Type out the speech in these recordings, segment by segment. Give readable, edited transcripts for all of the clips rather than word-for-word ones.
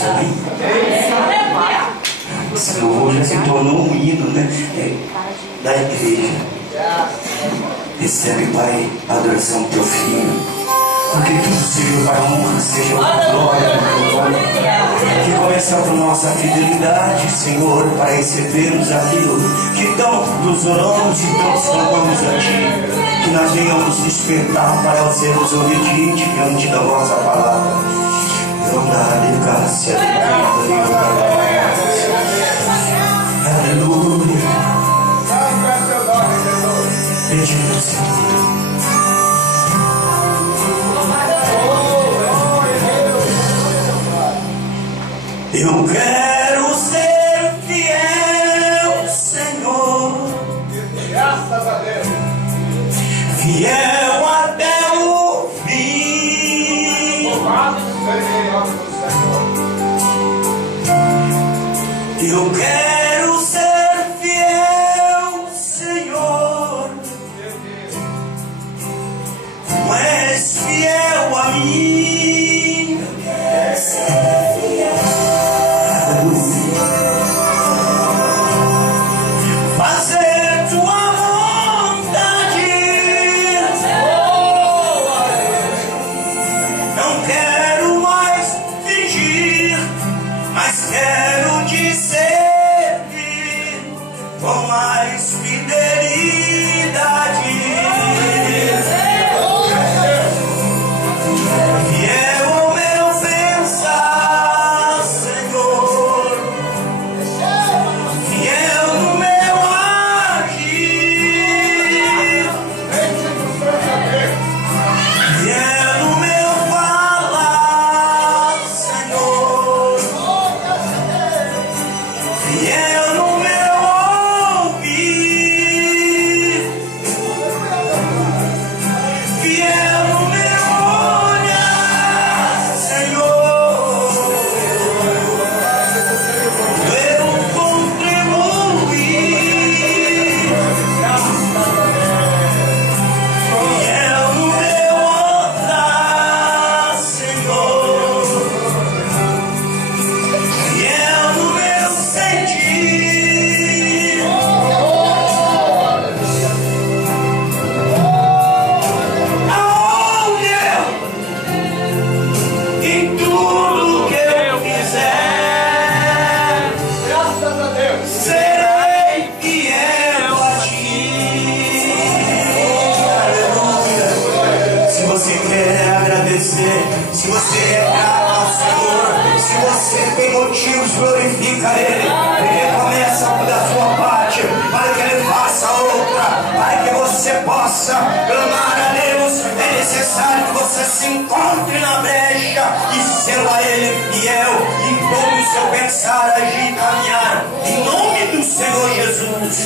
isso, amém? Esse louvor já se tornou um hino, né? Da igreja. Recebe, Pai, a adoração do teu filho. Porque tudo seja para a honra, seja para a glória do teu nome. Que começa por nossa fidelidade, Senhor, para recebermos aquilo que tantos oramos e tantos clamamos a Ti. Que nós venhamos despertar para sermos obedientes diante da vossa palavra. Aleluia. Bendito Senhor. Eu quero ser fiel, Senhor. Graças a Deus. Fiel até o fim. Louvado seja o Senhor. Eu quero ser fiel, Senhor. Tu és fiel a mim. Eu quero ser fiel. Fazer tua vontade. Não quero mais fingir, mas quero te servir com mais fidelidade. Se você é grato ao Senhor, se você tem motivos, glorifica Ele. Ele começa da sua parte, para que Ele faça outra, para que você possa clamar a Deus. É necessário que você se encontre na brecha e sendo a Ele fiel em todo o seu pensar, agir e caminhar. Em nome do Senhor Jesus.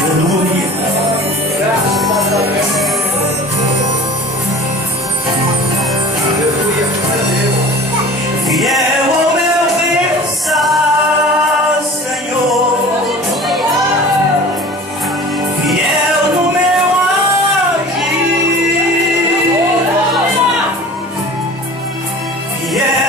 Aleluia. Graças a Deus. Fiel ao meu pensar, Senhor. Fiel no meu agir. Fiel